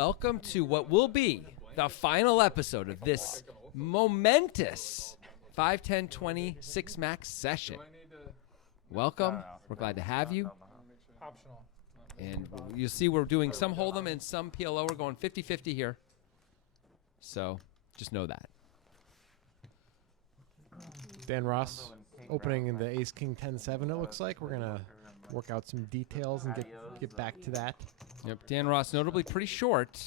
welcome to what will be the final episode of this momentous 5, 10, 20, 6 max session. Welcome. We're glad to have you. Optional. And you'll see we're doing some Hold'em and some PLO. We're going 50-50 here. So just know that. Dan Ross opening in the Ace King 10-7, it looks like. We're going to work out some details and get back to that. Yep, Dan Ross notably pretty short.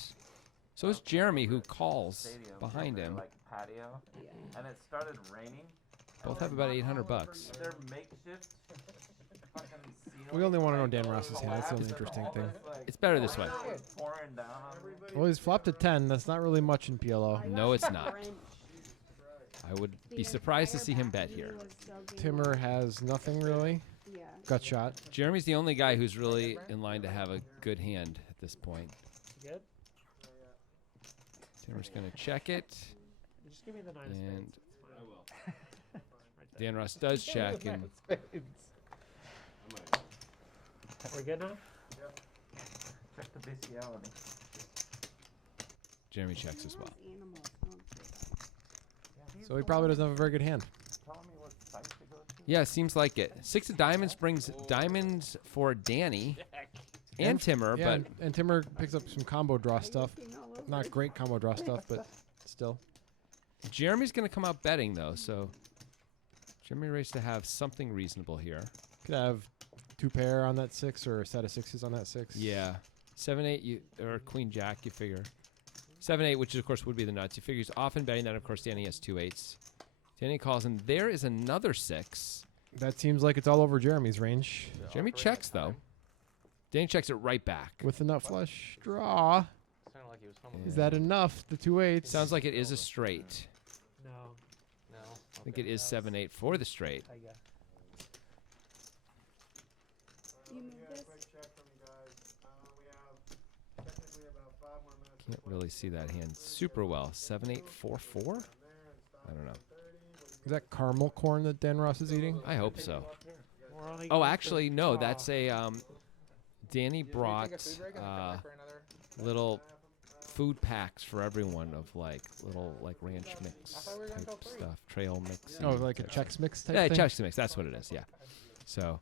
So is Jeremy, who calls behind him. Patio, and it started raining. Both have about $800. Their makeshift fucking ceiling. We only want to know Dan Ross's hand. That's the only interesting thing. It's better this way. Pouring down on everybody. Well, he's flopped a 10. That's not really much in PLO. No, it's not. I would be surprised to see him bet here. Timmer has nothing really. Gut shot. Jeremy's the only guy who's really in line to have a good hand at this point. Good? Timmer's going to check it. Just give me the 9 of And spades. I will. Dan Ross does check. And We're good now? Check the bestiality. Jeremy checks as well. So he probably doesn't have a very good hand. Tell me what site to go to. Yeah, seems like it. 6 of diamonds brings diamonds for Danny and Timmer, Yeah, but and Timmer picks up some combo draw stuff. Not great combo draw stuff, but still. Jeremy's going to come out betting, though, so Jeremy raised to have something reasonable here. Could have 2 pair on that 6 or a set of 6s on that 6. Yeah. 7-8, or Queen Jack, you figure. 7-8, which of course would be the nuts. You figure he's often betting that. Of course, Danny has 2 8s. Danny calls, and there is another 6. That seems like it's all over Jeremy's range. Jeremy checks, though. Danny checks it right back. With the nut flush draw. Sounded like he was fumbling. Is that enough? The 2 8s. Sounds like it is a straight. No, No. I think it is 7-8 for the straight. I guess. Can't really see that hand super well. 7-8, 4-4? I don't know. Is that caramel corn that Dan Ross is eating? I hope so. We're only Oh, going actually, to no. draw. That's a Danny brought little food packs for everyone of like little like ranch mix type stuff, trail mix. Oh, like a Chex Mix type Yeah, thing? Chex Mix. That's what it is. Yeah. So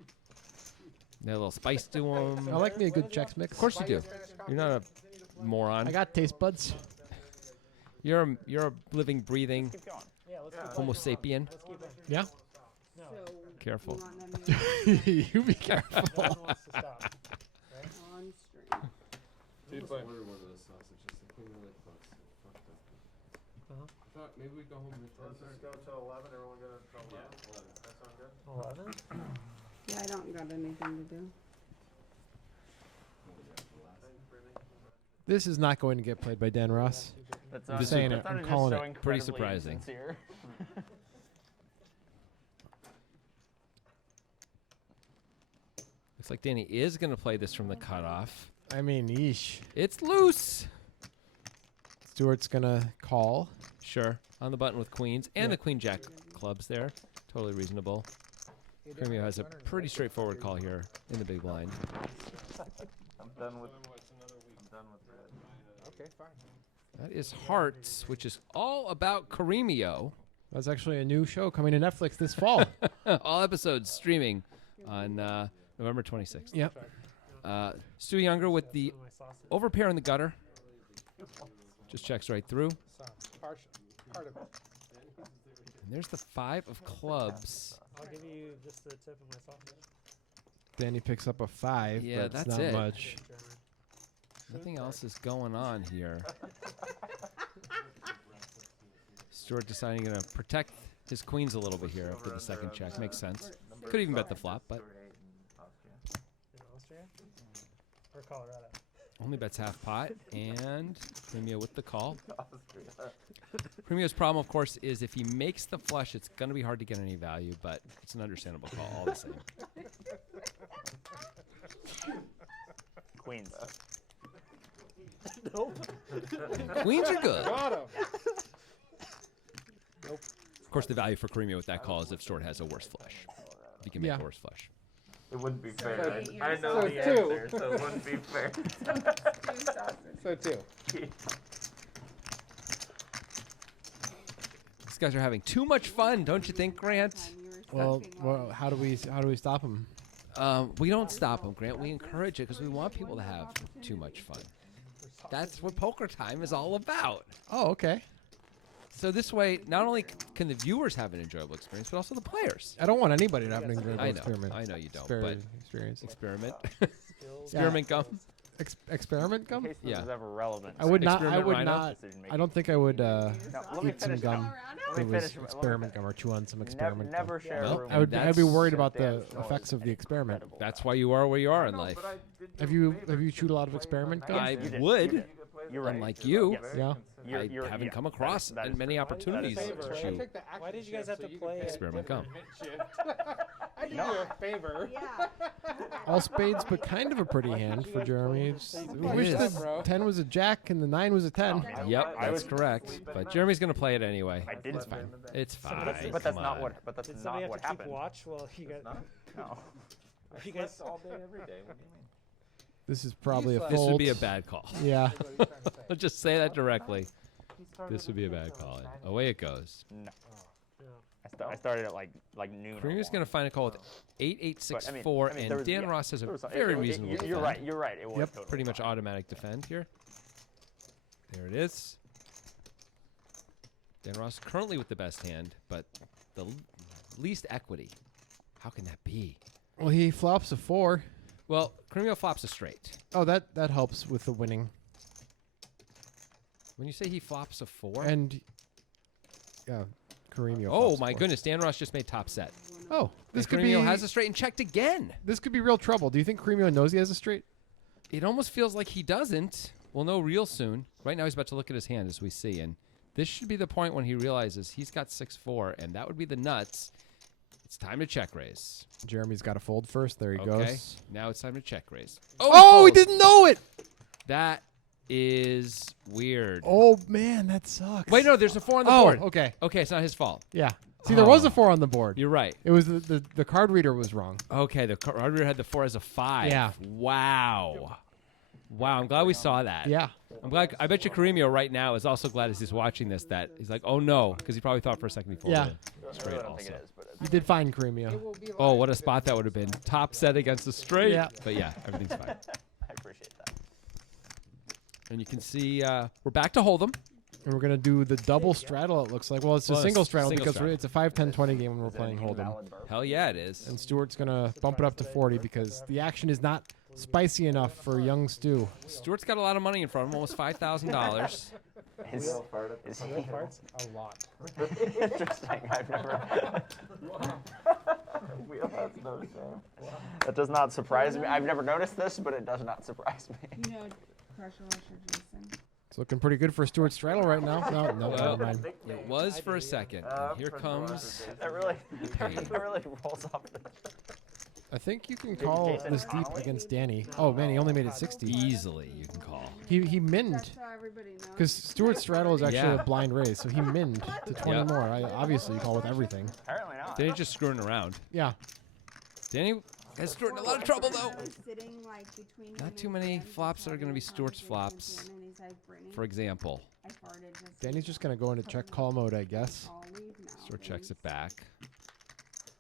they have a little spice to them. I like me a good Chex Mix. Of course you do. You're not a moron. I got taste buds. You're a living, breathing Keep going. Yeah, let's keep Homo going. sapien. Let's keep going. Yeah? No. Careful. You be careful. No one wants to stop. Right? I thought maybe we go home Let's just go to 11. Everyone go to 11. That sound good? 11? Yeah, I don't got anything to do. This is not going to get played by Dan Ross. That's I'm saying it. that I'm is calling just so it. Pretty incredibly surprising. insincere. Looks like Danny is going to play this from the cutoff. I mean, yeesh. It's loose. Stuart's going to call. Sure. On the button with queens and Yeah. the queen jack clubs there. Totally reasonable. Cremio has a pretty straightforward call here in the big blind. I'm done with red. Okay, fine. That is Hearts, which is all about Cremio. That's actually a new show coming to Netflix this fall. All episodes streaming on November 26th. Yep. Stu Younger with the My sausage. overpair in the gutter. Just checks right through. Some partial. Part of it. And there's the 5 of clubs. I'll give you just the tip of my sausage. Danny picks up a 5, Yeah, but it's that's not it. much. German. Nothing else is going on here. Stuart deciding to protect his queens a little bit here after the second check. Makes sense. Could even bet the flop, but In Austria? Or Colorado? only bets half pot. And Cremio with the call. Cremio's problem, of course, is if he makes the flush, it's going to be hard to get any value, but it's an understandable call all the same. Queens. Nope. Queens are good. Got him. Of course, the value for Cremio with that call is if Stuart has a worse flush. If he can make Yeah. a worse flush. It wouldn't be So fair. eight I years know old. the So two. answer, so it wouldn't be fair. Two sauces. So 2. These guys are having too much fun, don't you think, Grant? Well, how do we stop him? We don't stop them, Grant. We encourage it because we want people to have too much fun. That's what poker time is all about. Oh, okay. So this way, not only can the viewers have an enjoyable experience, but also the players. I don't want anybody to have an enjoyable I know, experiment. I know you don't, Experience. Experiment, Skills. experiment gum. Experiment In gum? case this Yeah. is ever relevant. I would not. I Experiment would rhino? not. Decision-making. I don't think I would No, let me eat some finish. gum. Let If me it was finish. let me experiment finish. gum or chew on some experiment gum. Never share Well, a room. I'd be That's worried about damn the sure effects of the experiment. incredible. That's why you are where you are in life. Have you chewed a lot of experiment gum? I You did, would, you did. You're right. unlike you. Yes. Yeah. You're- I haven't yeah, come that is- across that is many correct. opportunities That is to correct. chew. Why did you guys have to play it? Experiment gum. I do you a favor. Yeah. All spades, but kind of a pretty hand for Jeremy. We It wish is. the 10 was a jack and the 9 was a 10. Yep, I that's was- correct. But Jeremy's gonna play it anyway. I didn't. It's fine. But that's come not on. what. But that's Did somebody not have what to keep happened. watch while you guys? No. You guys all day, every day. What do you mean? This is probably a This This fold. would be a bad call. Yeah. Let's just say that directly. This would be a bad call. Away it goes. No. I started at like noon. or Premier's one. going to find a call with 8864, there and was- Dan yeah, Ross has a there was- very it- reasonable You're defend. right. You're right. It was totally Pretty much fine. automatic defend here. There it is. Dan Ross currently with the best hand, but the least equity. How can that be? Well, he flops a 4. Well, Cremio flops a straight. Oh, that helps with the winning. When you say he flops a 4? And yeah, Carino. oh flops a my 4. goodness, Dan Ross just made top set. Oh, this And could be Cremio has a straight and checked again. this could be real trouble. Do you think Cremio knows he has a straight? It almost feels like he doesn't. We'll know real soon. Right now he's about to look at his hand as we see, and this should be the point when he realizes he's got 6-4, and that would be the nuts. It's time to check raise. Jeremy's got to fold first. There he Okay. goes. Now it's time to check raise. Oh, he folds. didn't know it. That is weird. Oh man, that sucks. Wait, no, there's a 4 on the Oh, board. okay. Okay, it's not his fault. Yeah. See, there was Oh. a 4 on the board. You're right. It was the card reader was wrong. Okay, the card reader had the 4 as a 5. Yeah. Wow. Wow, I'm glad we saw that. Yeah. I'm glad. I bet you Caremio right now is also glad as he's watching this that he's like, oh no, because he probably thought for a second he folded Yeah. it. I Straight really don't think also. it is, but You did fine, Caremio. Oh, what a spot that would have been. Top set against the straight. Yeah. But yeah, everything's fine. I appreciate that. And you can see we're back to Hold'em. And we're gonna do the double straddle. It looks like. Well, it's a Well, single it's straddle single because straddle. it's a 5, 10, 20 game when we're Is it playing an Hold'em. invalid burp? Hell yeah, it is. And Stuart's gonna bump it up to 40 because the action is not spicy enough for young Stu. Stuart's got a lot of money in front of him, almost $5,000. Is he Parts a lot. interesting? I've never. Wheel has no shame. That does not surprise me. I've never noticed this, but it does not surprise me. You know, pressure washer Jason. It's looking pretty good for Stuart straddle right now. No, Well, never mind. It was for a second. And here comes That really, pain. that really rolls off. I think you can call Jason this deep against Danny. Oh man, he only made it 60. Easily, you can call. He minned That's how everybody knows. because Stuart straddle is actually Yeah. a blind raise, so he minned to 20 Yep. more. Obviously, you call with everything. Apparently not. Danny's just screwing around. Yeah. Danny has Stuart in a lot of trouble, though. I was sitting, like, between Not him too and many Dan, flops that are having going to a be Stuart's conversation with flops. Dan, and he's like, "Brittany, For example, I farted just Danny's just gonna go into check call mode, I guess. I'll leave now, Stuart checks thanks." it back.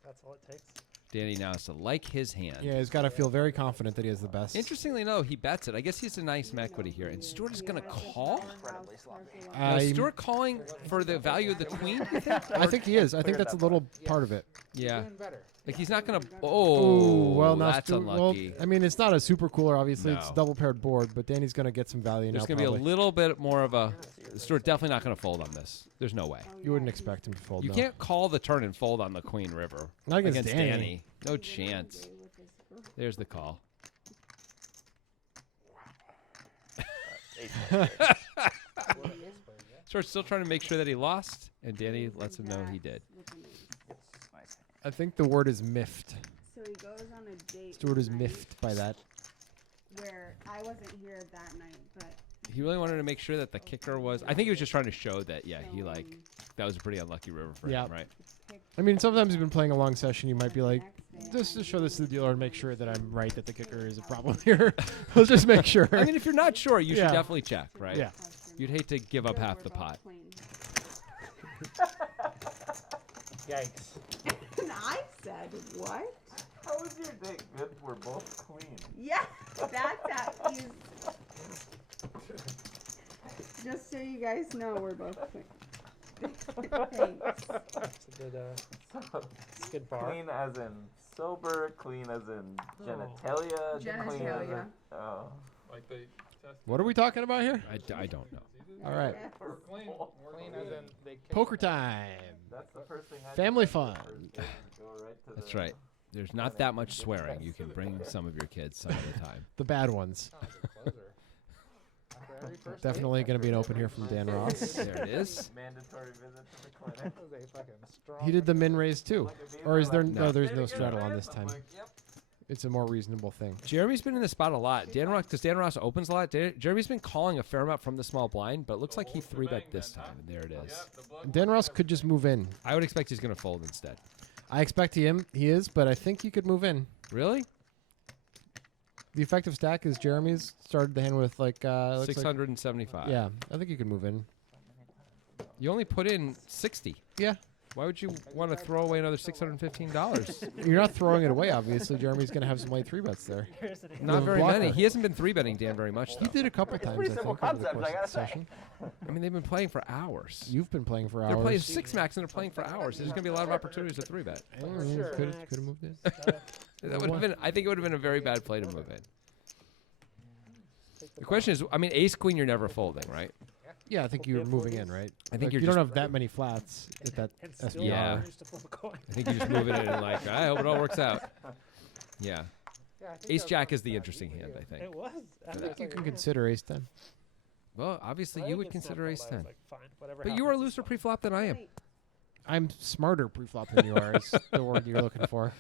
That's all it takes. Danny now has to like his hand. Yeah, he's got to feel very confident that he has the best. Interestingly, no, he bets it. I guess he's a nice equity here. And Stuart is going to call? Incredibly sloppy. Now, is I'm- Stuart calling for the value of the queen? I think he is. I think that's a little part of it. Yeah. Doing better. Like he's not going to. Ooh, Oh, well, now that's Stu, unlucky. Well, I mean, it's not a super cooler. Obviously, it's No. a double paired board, but Danny's gonna get some value There's now. going to be a Probably. little bit more of a. Stuart definitely not going to fold on this. There's no way. Oh, You wouldn't yeah, expect him to fold. You no. can't call the turn and fold on the Queen River. Not against Danny. No he's chance. okay with this girl. There's the call. Stuart's still trying to make sure that he lost, and Danny lets him know he did. With an ace. I think the word is miffed. So he goes on a date. Stuart one is night miffed by that. Where I wasn't here that night, but He really wanted to make sure that the kicker was. I think he was just trying to show that. Yeah, he like that was a pretty unlucky river for Yeah. him, right? I mean, sometimes you've been playing a long session, you might be like, just to show this to the dealer and make sure that I'm right that the kicker is a problem here. Let's just make sure. I mean, if you're not sure, you Yeah. should definitely check, right? Yeah. You'd hate to give up half the pot. Yikes. And I said, what? How was your day? Good. We're both clean. Yeah, that's how he's. Just so you guys know, we're both clean. Thanks. It's a good bar. Clean as in sober, clean as in genitalia, clean as in. Genitalia. Oh. Like they test. What are we talking about here? I don't know. All right. Yeah. We're clean. Clean as in they kick Poker time. That's the first thing I Family do. fun. First thing, go right to That's the- right. There's not that much swearing. You can bring some of your kids some of the time. The bad ones. Definitely going to be an open here from Dan Ross. There it is. Mandatory visit to the clinic. He did the min raise too. Or is there? No. No, there's no straddle on this time. It's a more reasonable thing. Jeremy's been in this spot a lot. Dan Ross, because Dan Ross opens a lot. Jeremy's been calling a fair amount from the small blind, but it looks like he 3-bet this time, and there it is. Dan Ross could just move in. I would expect he's going to fold instead. I expect he is, but I think you could move in. Really? The effective stack is Jeremy's started the hand with like looks like- 675. yeah, I think you could move in. You only put in 60. Yeah. Why would you want to throw away another $615? You're not throwing it away, obviously. Jeremy's going to have some late 3-bets there. Not very blocker. many. He hasn't been 3-betting Dan very much, He though. did a couple times, I pretty think, simple over the concept, course I of the gotta say. session. I mean, they've been playing for hours. You've been playing for They're playing hours. 6-max and they're playing for hours. There's going to be a lot of opportunities to 3-bet. Could have moved in. That would have been. I think it would have been a very bad play to move in. The question is, I mean, ace queen, you're never folding, right? Yeah, I think you're moving in, right? I think Like, you're you don't just- have that many flats at that And still SPR. Yeah. managed to flip a coin. I think you're just moving in and like, I hope it all works out. Yeah. Yeah, I think Ace that jack was is the about interesting easy hand, here. I think. It was. I think you can consider ace 10. Well, obviously you would consider ace 10. But you are a looser pre-flop than I am. I'm smarter pre-flop than you are, is the word you're looking for.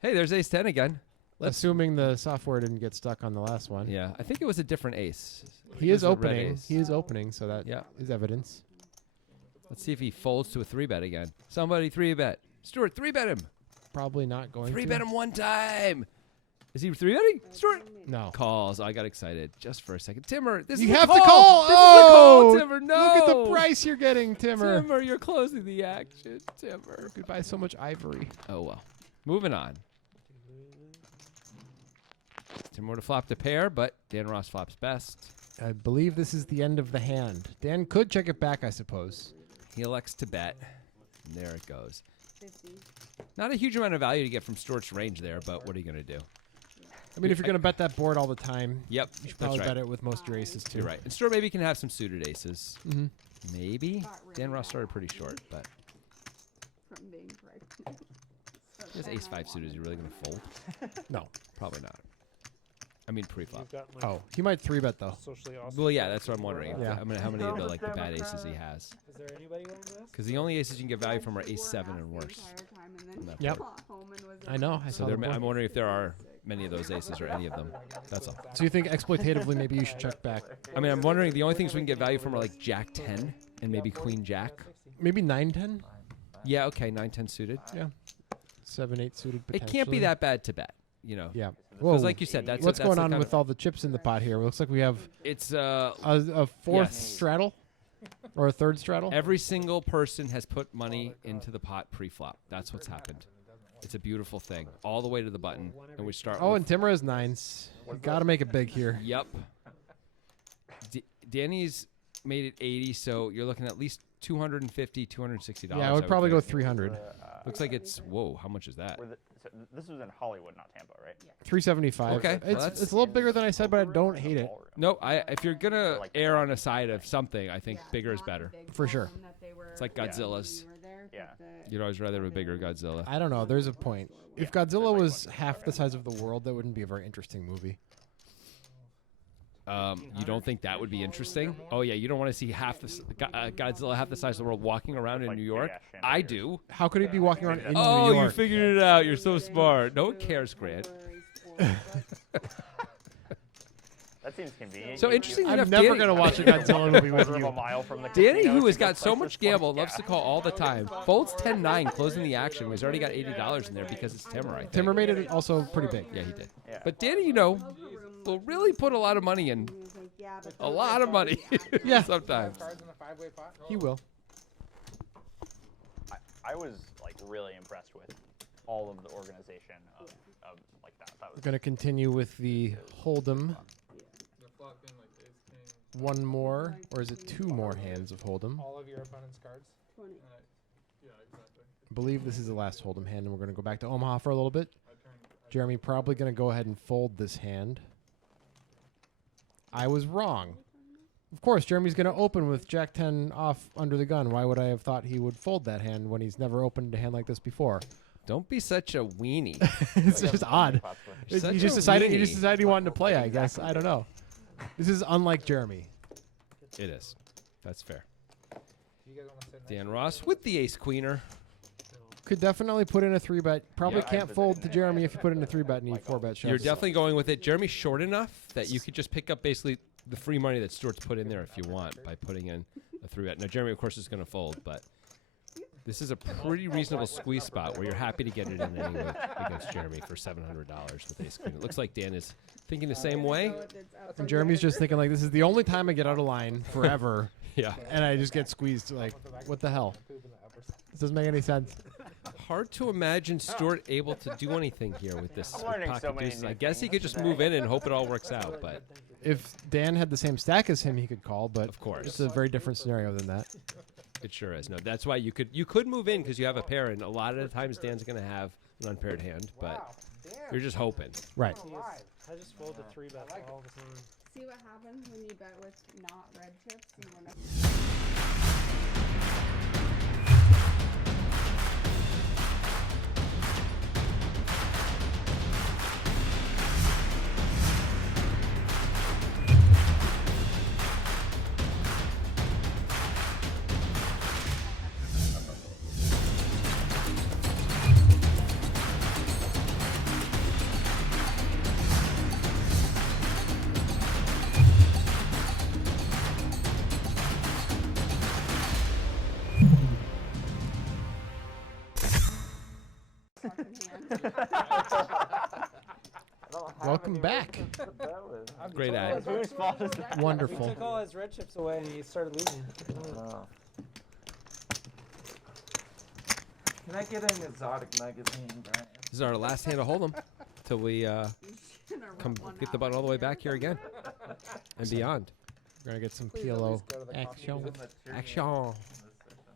Hey, there's ace 10 again. Assuming the software didn't get stuck on the last one. Yeah, I think it was a different ace. He It is was a red opening. ace. He is opening, so that is Yeah. evidence. Let's see if he folds to a 3-bet again. Somebody 3-bet. Stuart, 3-bet him. Probably not going 3-bet to. him one time. Is he 3-betting? Stuart No. calls. I got excited just for a second. Timmer, this You is a have call. to call. This Oh, is a call, Timmer. No. Look at the price you're getting, Timmer. Timmer, you're closing the action. Timmer. Could buy so much ivory. Oh, well. Moving on. Timmer would have flopped a pair, but Dan Ross flops best. I believe this is the end of the hand. Dan could check it back, I suppose. He elects to bet. And there it goes. 50. Not a huge amount of value to get from Stuart's range there, but what are you going to do? I mean, if you're going to bet that board all the time, Yep, you should that's probably right. bet it with most of your aces, too. You're right. And Stuart maybe can have some suited aces. Mm-hmm. Maybe. Dan Ross started pretty short, but From being pregnant. he has ace-5 suited. Is he really going to fold? No. Probably not. I mean, pre-flop. You've got, like, Oh, he might 3-bet, though. socially awesome. Well, yeah, that's what I'm wondering. Yeah. How many of the like the bad aces he has? Is there anybody wearing this? Because the only aces you can get value from are She wore ace-7 masks and the worse. entire time and then on that she Yep. got home and was I know. I So saw the I'm board. wondering if there are many of those aces or any of them. That's all. So you think exploitatively maybe you should check back? I mean, I'm wondering the only things we can get value from are like Jack 10 and maybe Queen Jack. Maybe 9-10? Yeah, okay, 9-10 suited. 7-8 suited It potentially. can't be that bad to bet, you know. Yeah. Because like you said, that's What's that's going the on kind with of, all the chips in the pot here? It looks like we have It's a fourth Yes. straddle or a third straddle. every single person has put money into the pot pre-flop. That's what's happened. It's a beautiful thing, all the way to the button, and we start. Oh, with, and Timmer has 9s. You got to make it big here. Yep. Danny's made it 80, so you're looking at least $250, $260. Yeah, I would probably go think. 300. Looks like it's whoa. How much is that? So this was in Hollywood, not Tampa, right? 375. Okay, well, It's that's- a little bigger than I said, but I don't hate it. No, if you're gonna err on a side of something, I think bigger is better. For sure. It's like Godzilla's. Yeah. You'd always rather have a bigger Godzilla. I don't know. There's a point. If Godzilla was half the size of the world, that wouldn't be a very interesting movie. You don't think that would be interesting? Oh yeah, you don't want to see Godzilla half the size of the world walking around in New York? I do. How could he be walking around in Oh, New you York? figured it out. You're so smart. No one cares, Grant. That's seems convenient. So interestingly enough, I'm never Danny, going to watch a Godzilla movie with Quarter of a you. mile from the Danny, casino who to has go got so place much this point. gamble, loves to call all the time. Folds 10-9, closing the action. He's already got $80 in there because it's Timmer, I think. Timmer made it also pretty big. Yeah, he did. Yeah. But Danny, you know, will really put a lot of money in. And he was like, yeah, but A lot of money. Yeah. Sometimes. Cards in the 5-way pot. He will. I was like really impressed with all of the organization of like that. That We're was going to continue with the Hold'em. One more, or is it two more hands of Hold'em? All of your opponent's cards. 20. I believe this is the last Hold'em hand, and we're going to go back to Omaha for a little bit. Jeremy probably going to go ahead and fold this hand. I was wrong. Of course, Jeremy's going to open with Jack 10 off under the gun. Why would I have thought he would fold that hand when he's never opened a hand like this before? Don't be such a weenie. It's just odd. You're such You just a decided weenie. you wanted to play, I guess. I don't know. This is unlike Jeremy. It is. That's fair. You guys want to sit next Dan to Ross with the ace queener. Could definitely put in a 3-bet. Probably Yeah, can't fold to Jeremy if you put in a 3-bet and you 4-bet shoves. You're definitely going with it. Jeremy's short enough that you could just pick up basically the free money that Stuart's put in there if you want by putting in a 3-bet. Now, Jeremy, of course, is going to fold, but this is a pretty reasonable squeeze spot where you're happy to get it in anyway against Jeremy for $700 with ace queen. It looks like Dan is thinking the same way. And Jeremy's just thinking like, this is the only time I get out of line forever, Yeah. and I just get squeezed. Like, what the hell? This doesn't make any sense. Hard to imagine Stuart able to do anything here with this I'm learning pocket so many deuces. new I guess he things could just today. move in and hope it all works out, but If Dan had the same stack as him, he could call, but Of course. it's a very different scenario than that. it sure is. No, that's why you could move in because you have a pair, and a lot of the times Dan's going to have an unpaired hand, but you're just hoping. Right. I just folded 3-bet all the time. See what happens when you bet with not red chips and whenever. Welcome back. Great ad. Whose fault is that? We Wonderful. took all his red chips away and he started losing. Can I get an exotic magazine, Brian? This is our last hand to hold them till we come get the button all the way back here again and beyond. We're going to get some Please always PLO go to the action. Action.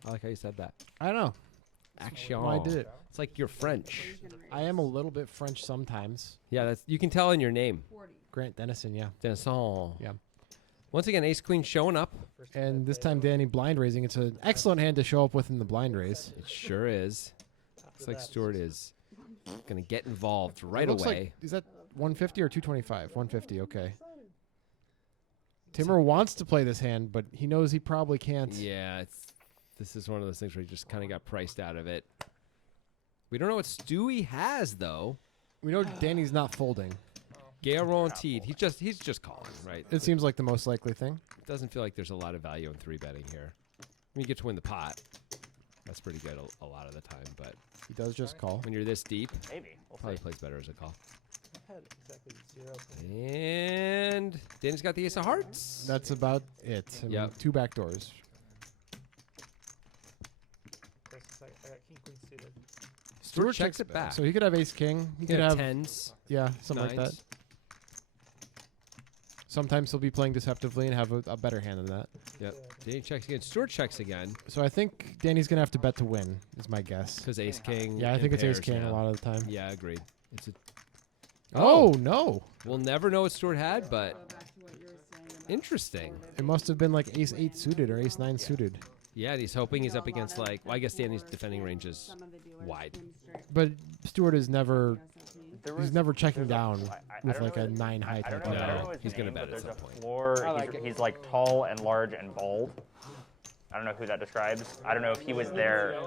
I like how you said that. I don't know. Action. Well, I did it. It's like you're French. I am a little bit French sometimes. Yeah, that's you can tell in your name. 40. Grant Dennison, yeah. Denison. Yeah. Once again, ace queen showing up. And this time Danny blind raising. It's an excellent hand to show up with in the blind raise. It sure is. Looks like Stuart is going to get involved right It looks away. like, is that 150 or 225? 150, okay. Timmer wants to play this hand, but he knows he probably can't. Yeah, this is one of those things where he just kind of got priced out of it. We don't know what Stewie has though. We know Danny's not folding. Guaranteed. He's just calling, right? It seems like the most likely thing. It doesn't feel like there's a lot of value in 3-betting here. When you get to win the pot, that's pretty good a lot of the time. But He does just call. when you're this deep, Maybe. We'll probably see. plays better as a call. I had exactly 0. And Danny's got the ace of hearts. That's about it. I mean, Yep. 2 back doors. I got king queen suited. Stuart checks it back. So he could have ace king. He could have tens, yeah, something like that. nines. Sometimes he'll be playing deceptively and have a better hand than that. Yep. Danny checks again. Stuart checks again So I think Danny's gonna have to bet to win. Is my guess. because ace king. Yeah, I think it's ace impairs king now. a lot of the time. Yeah, agreed. It's a. Oh no! We'll never know what Stuart had, but Go back to what you were saying about interesting. It must have been like ace 8 suited or ace 9 suited. Yeah, and he's hoping he's a up lot against of like. Well, I guess Danny's the defending dealers range is some of the dealers wide. win straight But Stewart is never There he's was- never checking there's down I with don't like know a his- 9 high I don't type. know, No, I don't know his he's gonna name, bet but at there's some a point. floor. I like it. He's like tall and large and bald. I don't know who that describes. I don't know if he was there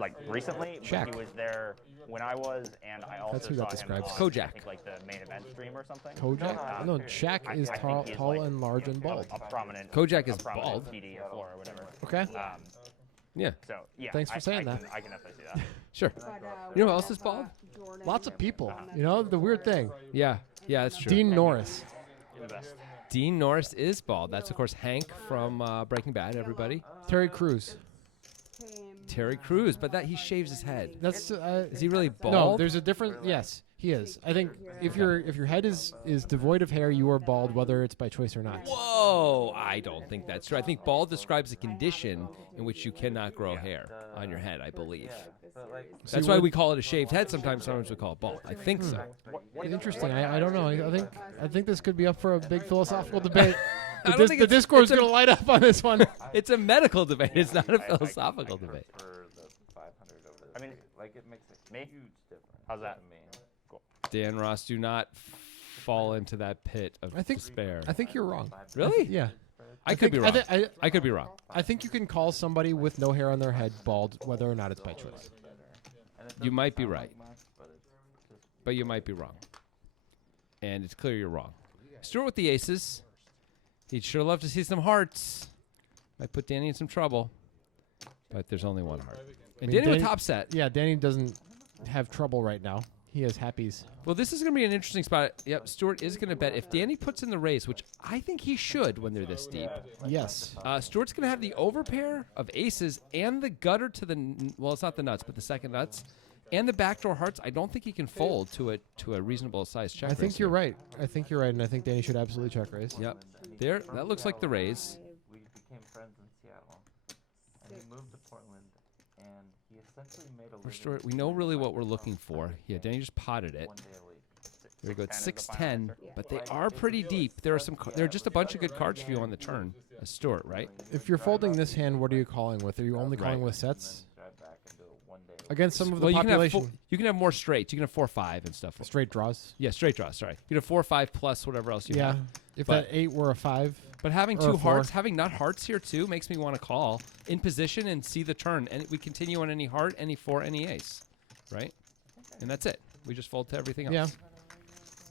like recently, but Shaq. he was there when I was, and I also That's who saw that him describes. on, Kojak. I think like the main event stream or something. Kojak? No, Shaq is I think tall, he's, tall like, and large and bald. A prominent. Kojak a is prominent bald. PD or floor or whatever. Okay. Yeah, So yeah. Thanks for saying that. I can definitely see that. sure. But, You know who we else have, is bald? Jordan Lots of people. on You know, the weird thing. Yeah, that's true. Dean Norris. The best. Dean Norris is bald. That's, of course, Hank from Breaking Bad, everybody. Terry Crews. Terry Crews, but that he shaves his head. That's Is he really bald? no. There's a different. Yes, he is. I think if your head is devoid of hair, you are bald, whether it's by choice or not. Whoa, I don't think that's true. I think bald describes a condition in which you cannot grow hair on your head, I believe. But like, That's why we call it a shaved head sometimes we call it bald. I think so. Interesting. I don't know. I think this could be up for a big philosophical debate. I don't think The it's- Discord's it's a- going to light up on this one. It's a medical debate. It's not a I philosophical can debate. prefer the 500 over the I mean, like it makes a me? huge difference. How's that? to me. Dan Ross, do not fall into that pit of despair. I think you're wrong. Really? Yeah. I could be wrong. I I could be wrong. think you can call somebody with no hair on their head bald, whether or not it's by choice. And it You doesn't might be sound right. like much, but it's just But you might be wrong. And it's clear you're wrong. Stuart with the aces. He'd sure love to see some hearts. Might put Danny in some trouble. But there's only one heart. And I mean, Danny with Danny- top set. Yeah, Danny doesn't have trouble right now. He has happies. Well, this is going to be an interesting spot. Yep, Stuart is going to bet. If Danny puts in the raise, which I think he should when they're this deep, Yes. Stuart's going to have the overpair of aces and the gutter to the, well, it's not the nuts, but the second nuts, and the backdoor hearts. I don't think he can fold to a reasonable size check I think raise you're here. right. I think you're right, and I think Danny should absolutely check raise. Yep. There, that looks like the raise. we became friends in Seattle, and he moved to Portland, and he essentially made a For living. Stuart, we know really what we're looking for. Yeah, Danny just potted it. One day a week. Here we go. It's 6-10 is the final 6-10, but they are pretty deep. There are some. There are just a bunch of good cards for you on the turn. Stuart, right? If you're folding this hand, what are you calling with? Are you only calling Right. with sets? Drive back and do a one day a week. Against some of the Well, you can have population. you can have more straights. You can have 4-5 and stuff. Straight draws. Yeah, straight draws. Sorry, you can have 4-5 plus whatever else you Yeah. have. If But- that 8 were a 5. But having Or two a four. hearts, having nut hearts here too, makes me want to call in position and see the turn. And we continue on any heart, any 4, any ace, right? And that's it. We just fold to everything else. Yeah.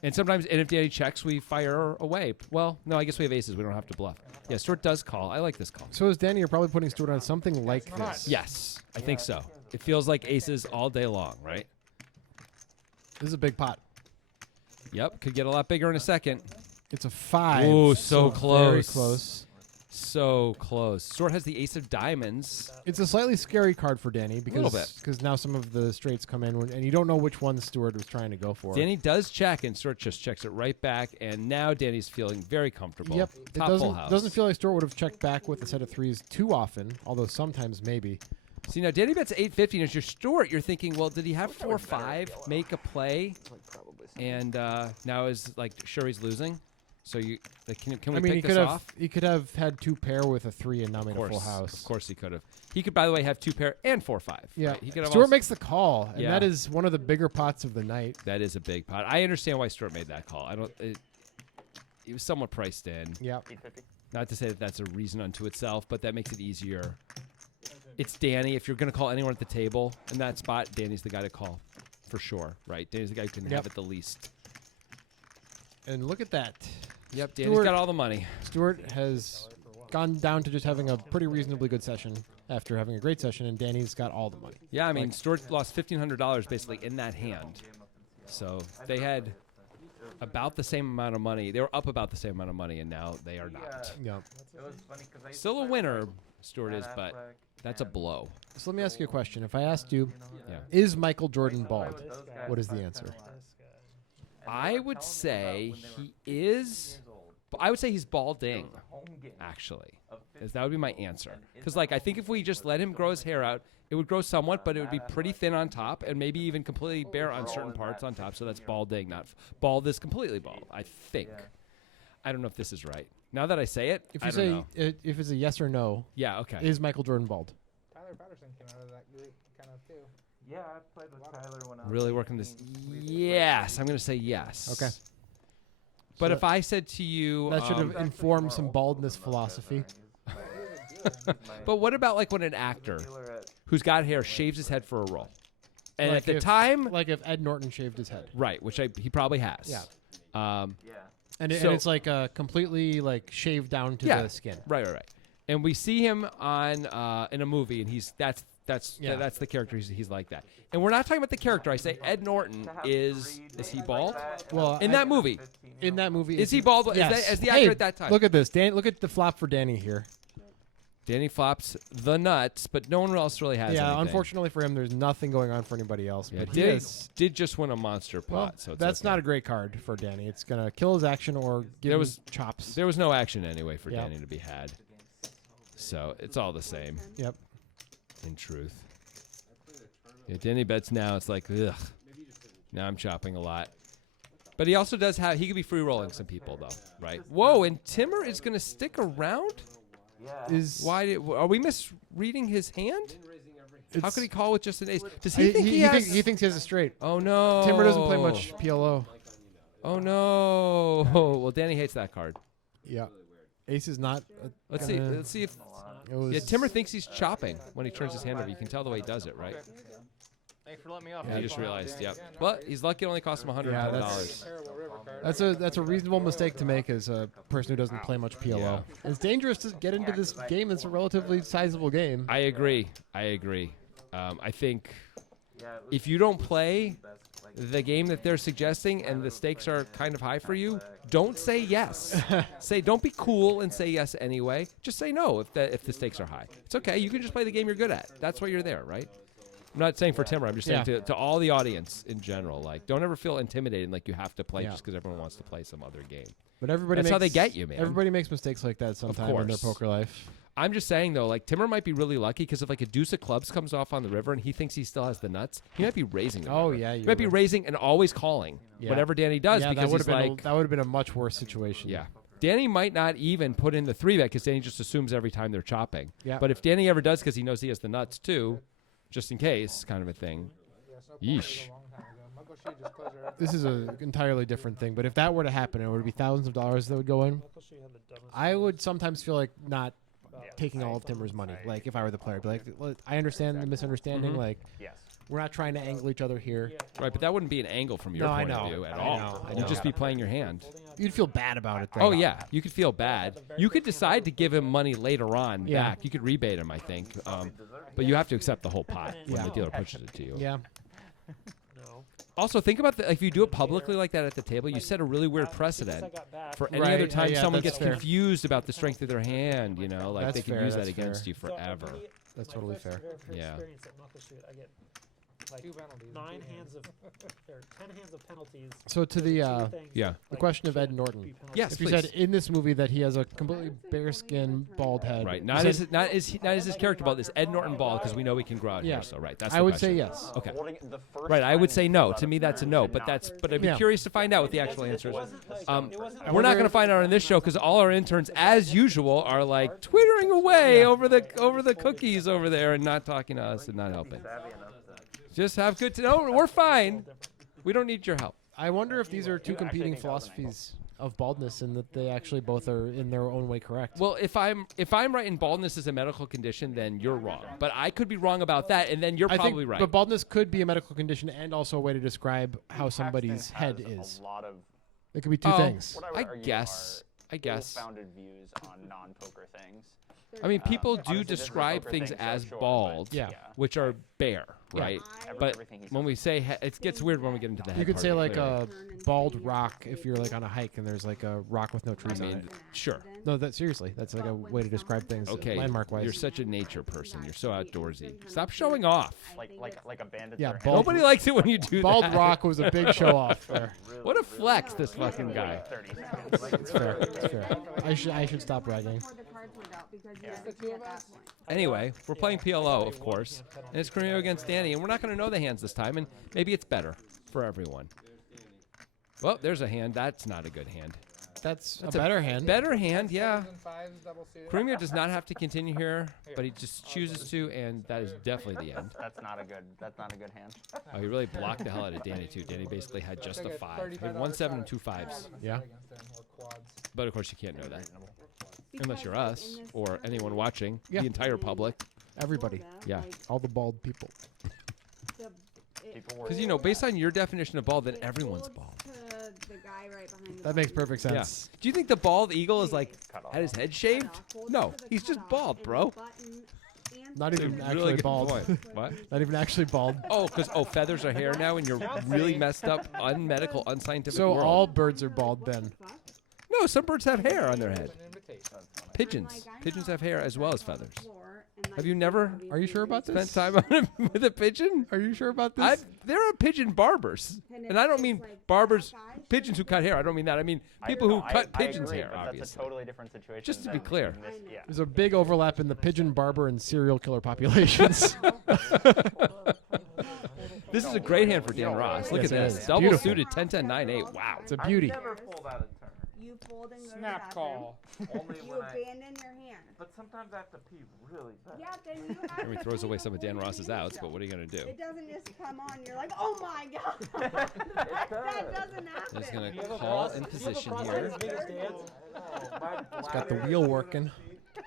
And sometimes, and if Danny checks, we fire away. Well, no, I guess we have aces. We don't have to bluff. Yeah, Stuart does call. I like this call. So as Danny, you're probably putting Stuart on something like this. Yes, I think so. It feels like aces all day long, right? This is a big pot. Yep, could get a lot bigger in a second. It's a 5. Ooh, so Very close. close. So close. Stuart has the ace of diamonds. It's a slightly scary card for Danny Little because bit. now some of the straights come in and you don't know which one Stuart was trying to go for. Danny does check, and Stuart just checks it right back. And now Danny's feeling very comfortable. Yep. Top It full house. doesn't feel like Stuart would have checked back with a set of 3s too often, although sometimes maybe. See, now Danny bets 850, and as your Stuart, you're thinking, well, did he have 4-5, make a play, and now is like sure he's losing? So you like, can we I mean, pick this off? he could have had 2 pair with a 3 and now made Of a full course, house. of course he could have. He could, by the way, have 2 pair and 4-5. Yeah. right? He could have Stuart also- makes the call, and Yeah. that is one of the bigger pots of the night. That is a big pot. I understand why Stuart made that call. I don't. It was somewhat priced in. Yeah. 850. Not to say that that's a reason unto itself, but that makes it easier. It's Danny. If you're going to call anyone at the table in that spot, Danny's the guy to call for sure, right? Danny's the guy who can Yep. have it the least. And look at that. Yep, Danny's Stuart- got all the money. Stuart has gone down to just having a pretty reasonably good session after having a great session, and Danny's got all the money. Yeah, I mean, Stuart lost $1,500 basically in that hand. So they had about the same amount of money. They were up about the same amount of money, and now they are not. Yeah. It was funny 'cause I used to Still a play winner, with Stuart Ben is, but Affleck that's a and, blow. So let me ask you a question. If I asked you, Yeah. is Michael Jordan I play bald? with those guys What is the five answer? times a lot. This guy. And they I were would telling me say about when they were he 15 is. years old. I would say he's There balding, was a home game actually. of Is that would be my 15 answer. and in Because, the like, I home think if we game just was let him grow his hair out, it would grow somewhat, but it would be Matt pretty Affleck thin on top, and maybe even completely bare on certain parts on top. So that's balding, not bald is completely bald. I think. Yeah. I don't know if this is right. Now that I say it, If I you don't know. say if it's a yes or no, Yeah. Okay. is Michael Jordan bald? Tyler Patterson came out of that group kind of too. Yeah, I played with Tyler when I was Really working this. 18. We used to play Yes, I'm going to say yes. Okay. But So if I said to you, that should have He's actually informed more some old school baldness than those guys philosophy. are. but what about like when an actor Dealer at who's got hair shaves his head for a role? And Like at the if- time, Like if Ed Norton shaved his head. right, which he probably has. Yeah. Yeah. And So- it's like completely like shaved down to Yeah. the skin. Right. And we see him on in a movie, and that's Yeah. that's the character. He's like that. And we're not talking about the character. I say Ed Norton To have is 3 he days like bald? that, Well, In I- that movie, 15 In that movie, is he bald? Yes. Is the actor Hey, at that time? Look at this, Dan. Look at the flop for Danny here. Danny flops the nuts, but no one else really has. Yeah, anything. unfortunately for him, there's nothing going on for anybody else. Yeah, But he is. did just win a monster pot, Well, so it's that's okay. not a great card for Danny. It's gonna kill his action or give There him was- chops. There was no action anyway for Yeah. Danny to be had, so it's all the same. Yep. In truth. Yeah, Danny bets now. It's like, ugh. Now I'm chopping a lot. But he also does have. He could be free rolling some people though, right? Whoa! And Timmer is going to stick around. Yeah. Is Are we misreading his hand? How it's- could he call with just an ace? Does he think he, he, has? he thinks he has a straight. Oh no! Timber doesn't play much PLO. Oh no! Well, Danny hates that card. Yeah. Ace is not. Let's see. gonna- Let's see if. It was, Yeah, Timmer thinks he's chopping when he turns his hand over. You can tell the way he does it, right? Thanks for letting me off. Yeah, I just realized. Yep. But he's lucky. It only cost him $110. that's- Terrible river card. That's a reasonable mistake to make as a person who doesn't play much PLO. Yeah. It's dangerous to get into this game. It's a relatively sizable game. I agree. I think Yeah, it was if you don't play best, like, the game that they're suggesting and the stakes are kind of high for you, don't say yes. Don't be cool and say yes anyway. Just say no if the stakes are high. It's okay. You can just play the game you're good at. That's why you're there, right? I'm not saying for Timmer. I'm just saying Yeah. to all the audience in general. Like, don't ever feel intimidated like you have to play Yeah. just because everyone wants to play some other game. But everybody That's makes, how they get you, man. Everybody makes mistakes like that sometime in their course. poker life. I'm just saying though, like Timmer might be really lucky because if like a deuce of clubs comes off on the river and he thinks he still has the nuts, he might be raising. The Oh, river. yeah, he you might be would. raising and always calling Yeah. whatever Danny does Yeah, because that would he's have been like, that would have been a much worse situation. yeah. Danny might not even put in the 3-bet because Danny just assumes every time they're chopping. Yeah. But if Danny ever does because he knows he has the nuts too, just in case, kind of a thing. Yeah, Snow Point was Yeesh. a long time ago. Michael Shea just closed her. This is an entirely different thing. But if that were to happen, it would be thousands of dollars that would go in. I would sometimes feel like not taking all of Timmer's money. Like if I were the player, be like, "Look, I understand the misunderstanding. Mhm. Like Yes. we're not trying to angle each other here. Right, but that wouldn't be an angle from your No, I point of know. view at I all. know, I You'd know. just be playing your hand. You'd feel bad about it. Though. Oh yeah, you could feel bad. You could decide to give him money later on Yeah. back. You could rebate him, I think, but you have to accept the whole pot when Yeah. the dealer pushes it to you. Yeah. Also, think about if you do it publicly like that at the table, you set a really weird precedent for any Right, other time yeah, someone that's gets fair. confused about the strength of their hand. You know, like That's they can fair, use that that's against fair. you forever. That's totally fair. Yeah. I get like 2 penalties. 9 hands of, or 10 hands of penalties. So to the yeah. the question of Ed Norton. Yes, If you please. said in this movie that he has a completely bare skin, bald head, Right, you not said- as his character ball. This Ed Norton ball because we know he can grow out Yeah. here. So right, that's I the would say question. yes. Okay. Holding the first Right, I would time say he no. pulled out To me, his that's a card no. did But not I'd be Yeah. curious to find out what the actual answer is. I We're not wonder going to if- find out on this show because all our interns, as usual, are like twittering away over the cookies over there and not talking to us and not helping. savvy enough to Just have good to know. We're fine. We don't need your help. I wonder if these are two You actually competing think that was an angle. philosophies of baldness, and that they actually both are in their own way correct. Well, if I'm right and baldness is a medical condition, then you're wrong. But I could be wrong about that, and then you're I probably think, right. but baldness could be a medical condition and also a way to describe how somebody's head has is. A lot of It could be two Oh. things. what I would I argue guess. are I guess. ill-founded views on non-poker things. I mean, people do Obviously, this is a describe poker things thing, so as sure, but bald, Yeah. which are bare, Yeah. right? Every- But everything he's when we say it gets weird when we get into the head You could part say of it, like clearly. a bald rock if you're like on a hike and there's like a rock with no trees I on mean, it. sure. No, that seriously, that's like a way to describe things Okay, landmark wise. you're such a nature person. You're so outdoorsy. Stop showing off. like a bandit. Yeah, their bald- head. Nobody likes it when you do Bald that. rock was a big show off there. What a flex, this fucking guy. 30 seconds. It's fair. It's fair. I should stop bragging. Before the cards were dealt, because you had to see at that point. Anyway, we're playing PLO, of course, and it's Cornelio against Danny, and we're not going to know the hands this time, and maybe it's better for everyone. Well, there's a hand. That's not a good hand. That's That's a better hand. Better hand, yeah. 7s and 5s, double suited. Cornelio does not have to continue here, but he just chooses to, and that is definitely the end. That's not a good hand. Oh, he really blocked the hell out of Danny, too. Danny basically had just a 5. He had 1 7 and 2 5s. Yeah. Against them, or quads. But of course, you can't know that. Unless you're us or anyone watching, Yeah. the entire public. Everybody. Yeah. All the bald people. People were. Because, you know, based on your definition of bald, then It everyone's folds bald. to the guy right behind the That makes button. perfect Yeah. sense. Do you think the bald eagle is like Cut off. had his head Cut shaved? off, folds No, to the he's just cutoff, bald, and bro. the button and Not the even button. actually Really good bald. point. What? Not even actually bald. Oh, because feathers are hair now, and you're really messed up, unmedical, unscientific So world. all birds are bald What the then. fuck? No, some birds have hair on their head. An invitation. Pigeons. I'm like, I Pigeons know have hair I'm as well as on the feathers. floor, and, Have you never- Are you sure about Spent this? time on it with a pigeon? Are you sure about this? There are pigeon barbers, and I don't mean barbers, pigeons who cut hair. I don't mean that. I mean people who cut pigeons' agree, hair. but that's a Obviously, totally different situation. Just to be than clear. this- I know. yeah. There's a big overlap in the pigeon barber and serial killer populations. this is a great hand for Dan don't Ross. really- Look Yes, at it this, is. double Beautiful. suited 10-10-9-8. Wow. It's a beauty. I never fold out of turn. You fold and go to the Snap bathroom. call. Only You when I. abandon your hand. But sometimes I have to pee really bad. Yeah, then you have Jeremy to throws pee away some of Dan before you Ross's do outs, so. but what are you gonna do? It doesn't just come on. You're like, oh my god. that doesn't happen. He's gonna Do you have a call cross- in do you have a position cross here. as big as Dan's? It's got the wheel working.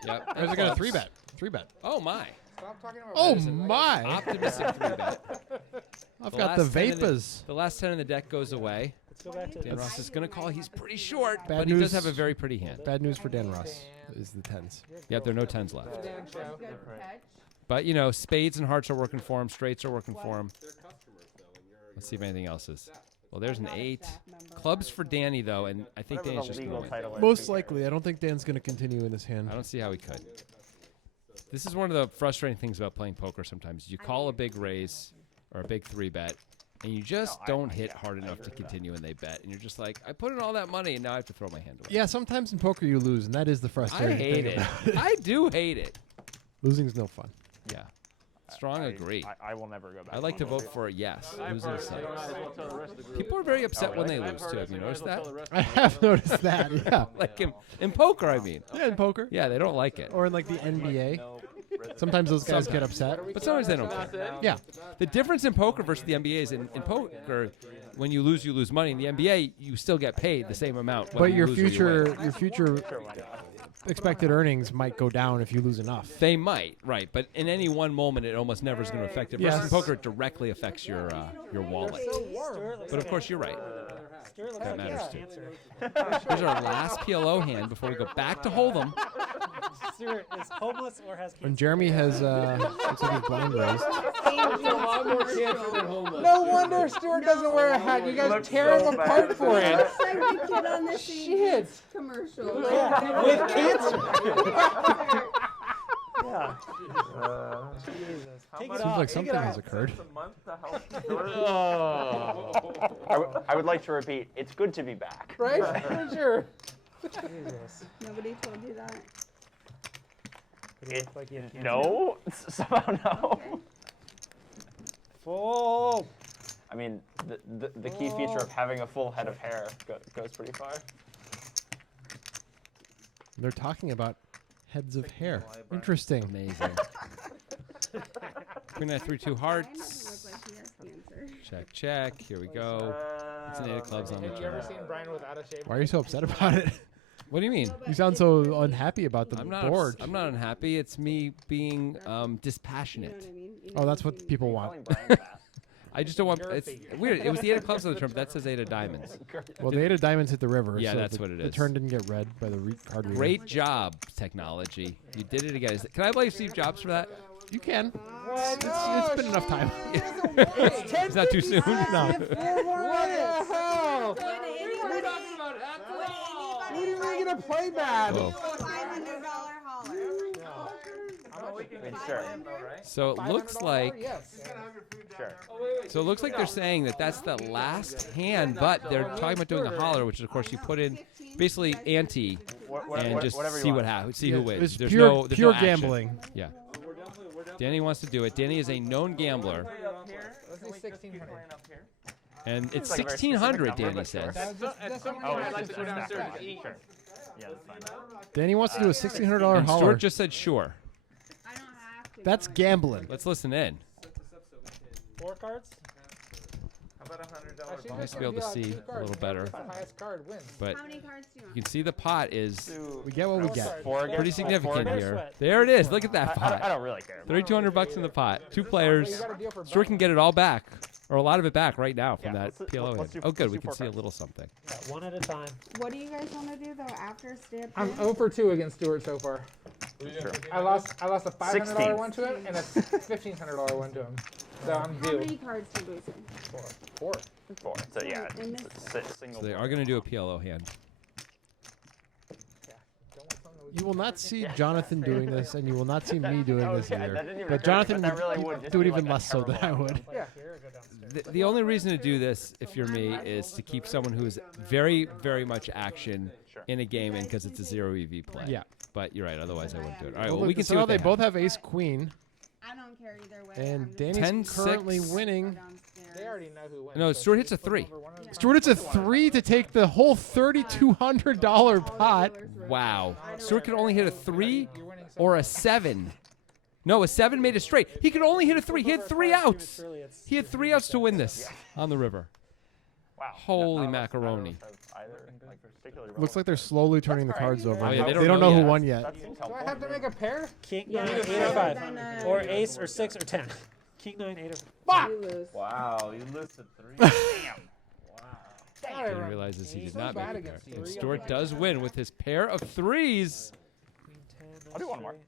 Yep. There's got a 3-bet. 3-bet. Oh my! Stop talking about Oh medicine. my! Optimistic 3-bet. I've The got the last 10 in the- vapors. The last 10 in the deck goes away. Let's go back to Dan this. Ross is gonna call. He's pretty short, Bad but he does news. have a very pretty hand. Bad news for Dan Ross is the 10s. Yep, there are no 10s left. Dan show. Good catch. But you know, spades and hearts are working for him. Straights are working for him. Let's see if anything else is. Well, there's an I'm not a 8. staff member. Clubs for Danny though, and I think Whatever Danny's the just gonna legal win. title is, Most who likely. cares? I don't think Dan's going to continue in this hand. I don't see how he could. This is one of the frustrating things about playing poker sometimes. You call a big raise or a big 3-bet, and you just No, I- don't I- hit yeah, hard I enough to agree with that. continue, and they bet. And you're just like, I put in all that money, and now I have to throw my hand away. Yeah, sometimes in poker you lose, and that is the I frustrating hate thing it. about it. I do hate it. Losing's no fun. Yeah. Strong agree. I will never go back. I like to on vote this. for a yes. Losing sucks. People People are very upset when they I've lose, heard too. it, Have so you you might as noticed well that? tell the rest I of the have noticed that, yeah. Like in poker, I mean. Yeah, in poker. Yeah, they don't like it. Or in like the NBA. Sometimes those guys get upset. But sometimes they don't care. Yeah. The difference in poker versus the NBA is in poker, when you lose money. In the NBA, you still get paid the same amount. whether But you your lose or you win. future expected earnings might go down if you lose enough. They might, right? But in any one moment, it almost never is going to affect it. Versus in Yes. poker, it directly affects your wallet. Stuart looks But of course, you're right. Stuart looks That like matters a too. cancer. Here's our last PLO hand before we go back to Hold'em. Stuart is homeless or has When cancer. Jeremy has looks like he's blind raised. No wonder Stuart doesn't wear a hat. You guys tear him apart for it. Looks like the kid on the Shit. commercial. With cancer. Yeah. Jesus. Take it Seems off. like Take something it has off. occurred. A month to help Stuart. I would like to repeat. It's good to be back. Right? For sure. Jesus. Nobody told you that. Did he look like he had cancer? No, somehow no. Okay. Full. I mean, the key feature of having a full head of hair goes pretty far. They're talking about heads of hair. Interesting. Amazing. Queen 9-3-2 hearts. Mine doesn't look like he has cancer. Check, check. Here we go. It's an 8 of clubs on the Have you ever turn. seen Brian without a shave? Why are you so upset about it? What do you mean? No, but You sound if so you- unhappy about the board. I'm not unhappy. It's me being You know dispassionate. what I mean? You Oh, know that's what what I mean? people want. Calling Brian fast. I just don't want. You're It's fake. weird. It was the 8 of clubs on the turn, but that says 8 of diamonds. Well, the 8 of diamonds hit the river. Yeah, so that's the, what it The is. turn didn't get read by the card reader. Great job, technology. You did it again. Can I blame Steve Jobs for that? You can. It's been enough time. Is that too soon? No. What the hell? Would anybody- would What anybody are we gonna play bad? Whoa. $500 holler? Wait, sure. So it looks like. Yes. Sure. So it looks like they're saying that that's the last hand, but they're talking about doing a holler, which is of course you put in basically ante and just whatever you see want. what happens, see who wins. It's There's pure, no, there's pure no action. gambling. Yeah. Danny wants to do it. Danny is a known gambler, Way up here. Let's do Can we just keep 1600. playing up here? and it's Seems like a very 1600. specific number, Danny but sure. says. That's Oh, what I'd like to we're go downstairs doing. to eat. Sure. Yeah, that's fine. Danny wants to do a $1,600 And holler. Stuart just said sure. I don't have to. That's go. gambling. Let's listen in. 4 cards. about $100 Actually, Nice to be able to see a little better. The highest card wins. But How many cards do you you want? can see the pot is We get what we get. pretty significant Bear here. sweat. There it is. Look at that I pot. don't really care. $3,200 in the pot. Two Well, players. you got a deal for Stuart can get it all back, or a lot of it back right now from Yeah, that let's- PLO let's hand. do- Oh, good. let's We do can 4 see a cards. little something. Yeah, one at a time. What do you guys want to do though after step? I'm 0 for 2 against Stuart so far. Sure. I lost a $500 16. one to him and a $1,500 one to him. So I'm How due. many cards do you lose? 4. 4. So yeah, And this- it's a single. So they are going to do a PLO hand. You will not see Jonathan doing this, and you will not see me doing this Okay, that either. didn't even But occur to me, Jonathan but that would really would just do it be even like a less so than I terrible would. Yeah, here, go downstairs. The only reason to do this, if you're me, is to keep someone who is very, very much action Sure. in a game in because it's a 0 EV play. Yeah. But you're right. Otherwise, I wouldn't do it. All right. Well, Well, we look, can see so what they have. both have ace queen, I don't care either way. and I'm just Danny's 10-6. currently winning. They already know who wins. No, so Stuart if hits a you flip 3. over one of them- Stuart, it's a 3 to take the whole $3,200 pot. Wow. Stuart could only hit a 3 You're winning so or a 7. No, a 7 made it straight. He could only hit a 3. He had 3 outs. Surely it's He had 3 outs to win this on the river. Wow. Holy None of us- macaroni. none of us have either, like, particularly Looks like they're relevant. slowly turning the cards over. Oh, yeah, they don't know who yet. won yet. That seems Do I helpful. have to make a pair? King Yeah, 9, 8 yeah, or 5. then, Or ace or 6 or 10. King 9, 8 or Fuck! You lose. Wow, you listed 3. Damn. God, Didn't realize he did so not bad make it against there. you. And Stuart does win with his pair of 3s. Queen 10. I'll do one more. straight.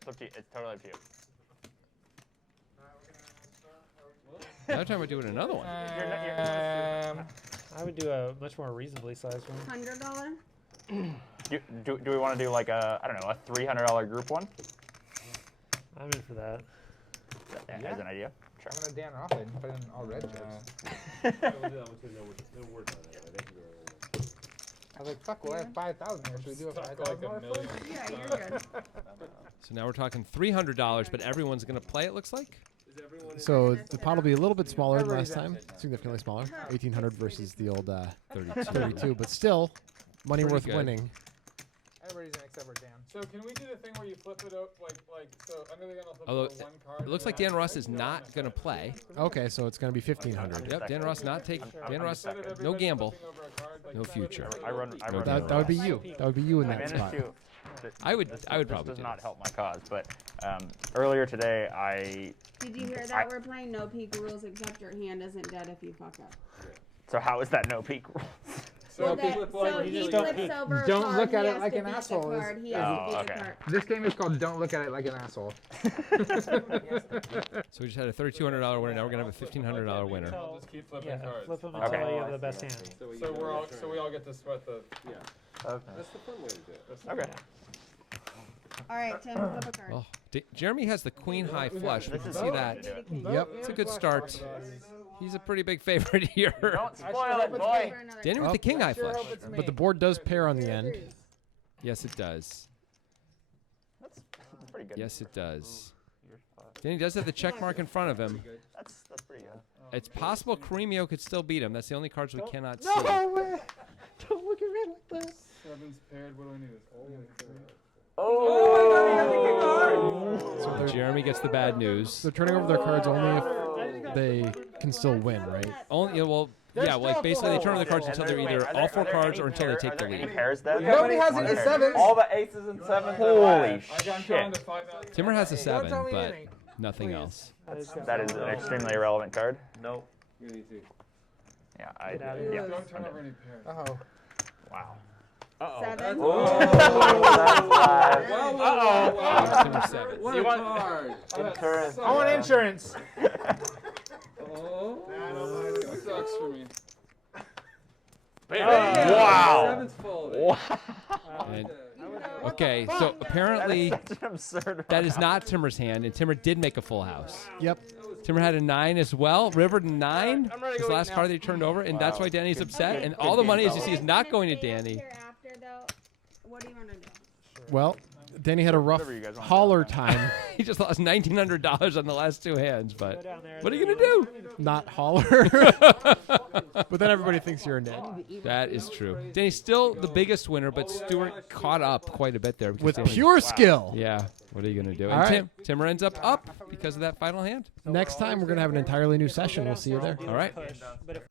It's up to you. It's totally up to you. Now time we're doing another one. I would do a much more reasonably sized one. $100. Do we want to do like a, I don't know, a $300 group one? I'm in for that. As an idea. Sure. I'm gonna Dan off it and put in all red chips. I was like, fuck, well, I have 5,000 here. Should we do a 5,000 more first? Yeah, you're good. So now we're talking $300, but everyone's going to play, it looks like. So the pot will be a little bit smaller than last time, significantly smaller. 1,800 versus the old 32, but still money Pretty worth good. winning. Everybody's in except for Dan. So can we do the thing where you flip it up, like so under the gun will flip Although over one card? it looks like Dan Ross is not going to play. Okay, so it's going to be 1,500. Yep, Dan Ross not taking. Dan Ross, no gamble, no future. I run. No That would be you. That would be you in I that managed spot. to. I would This probably does do not this. help my cause, but earlier today I. Did you hear I- that? We're playing no peek rules except your hand isn't dead if you fuck up. So how is that no peek rule? So, if that, you flip so like- he just don't flips peek. over a Don't card, look at he it has like to an beat the asshole is- card, he has to beat the okay. card. This game is called Don't Look at It Like an Asshole. So we just had a $3,200 winner. Now we're going to have a $1,500 winner. I'll just keep flipping Yeah, cards. flip them Okay. until you have the best hand. So we all get to sweat the. Okay. Okay. All right, Tim, flip a card. Oh, Jeremy has the queen high flush. We can see that. Yep. It's a good start. He's a pretty big favorite here. Don't spoil it, boy. For another Danny with the king high flush. But the board does pair on the end. Yes, it does. That's pretty good. Yes, it does. Danny does have the check mark in front of him. That's pretty good. It's possible Cremio could still beat him. That's the only cards we cannot see. No way! Don't look at me like this. Seven's paired. What do I need? So Jeremy gets the bad news. So turning over their cards only if they can still win, right? Only, yeah, well, yeah, like basically they turn over the cards until they're either all 4 cards or until they take the Any lead. pairs then? Nobody has any sevens. All the aces and sevens. Holy I'm down shit. to 5 now. Timmer has a Don't 7, tell me but any. nothing else. That is an extremely irrelevant card. No. Yeah, Get out of You here. lose. Don't turn over any pairs. Oh. wow. 7. Timmer 7. You want Insurance. I want insurance. This sucks for me. Wow. Wow. And, okay, so apparently Such an absurd. that is not Timmer's hand, and Timmer did make a full house. Yep. Timmer had a 9 as well. River 9, I'm ready to his go last eat card now. that he turned over, and that's why Danny's upset. Okay. And all the money, as you see, is not going to Can I stay up Danny. here after, though? What do you want to do? Well, Danny had a rough Whatever you guys wanna do. holler time. He just lost $1,900 on the last two hands, Go but down there. what are you going to do? Not holler. But then everybody thinks you're a Ned. That is true. Danny's still the biggest winner, but Stuart caught up quite a bit there. because With Danny- pure skill. Yeah, what are you going to do? All And right. Timmer ends up because of that final hand. Next time, we're going to have an entirely new session. We'll see you there. All right. Push, but if